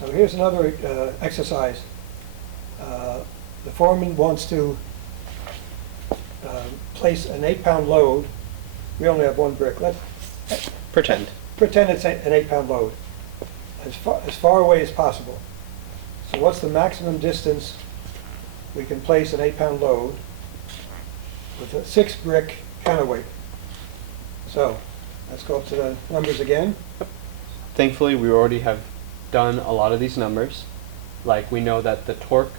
So here's another exercise. The foreman wants to place an 8-pound load. We only have one brick. Let's Pretend. pretend it's an 8-pound load, as far away as possible. So what's the maximum distance we can place an 8-pound load with a 6-brick counterweight? So let's go up to the numbers again. Thankfully, we already have done a lot of these numbers. Like, we know that the torque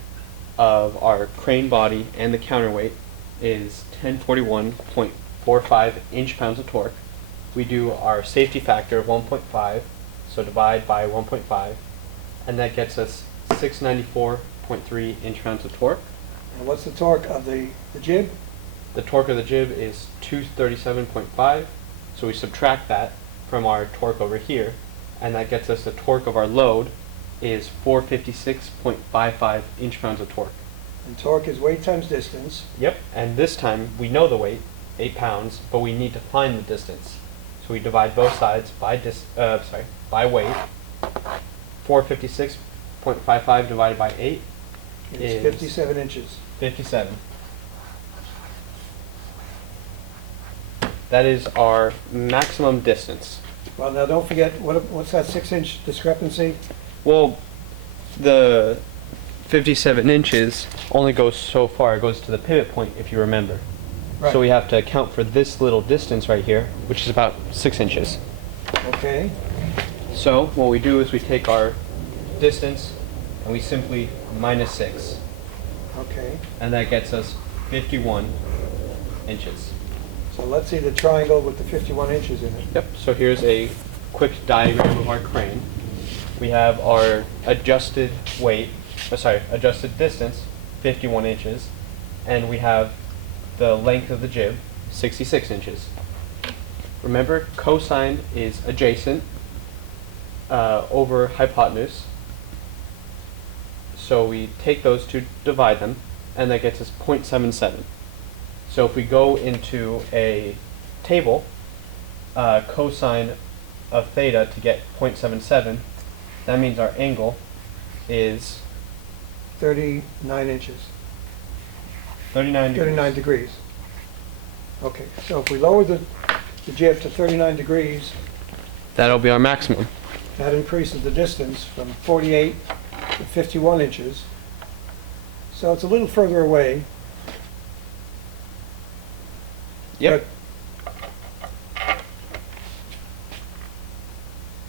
of our crane body and the counterweight is 1041.45 inch-pounds of torque. We do our safety factor of 1.5, so divide by 1.5, and that gets us 694.3 inch-pounds of torque. And what's the torque of the jib? The torque of the jib is 237.5, so we subtract that from our torque over here, and that gets us the torque of our load is 456.55 inch-pounds of torque. And torque is weight times distance. Yep, and this time we know the weight, 8 pounds, but we need to find the distance. So we divide both sides by by weight. 456.55 divided by 8 is 57 inches. 57. That is our maximum distance. Well, now don't forget, what's that 6-inch discrepancy? Well, the 57 inches only goes so far. It goes to the pivot point, if you remember. Right. So we have to account for this little distance right here, which is about 6 inches. Okay. So what we do is we take our distance and we simply minus 6. Okay. And that gets us 51 inches. So let's see the triangle with the 51 inches in it. Yep, so here's a quick diagram of our crane. We have our adjusted weight, adjusted distance, 51 inches, and we have the length of the jib, 66 inches. Remember, cosine is adjacent over hypotenuse. So we take those two, divide them, and that gets us 0.77. So if we go into a table, cosine of theta to get 0.77, that means our angle is 39 inches. 39 degrees. 39 degrees. Okay, so if we lower the jib to 39 degrees, That'll be our maximum. that increases the distance from 48 to 51 inches. So it's a little further away. Yep. But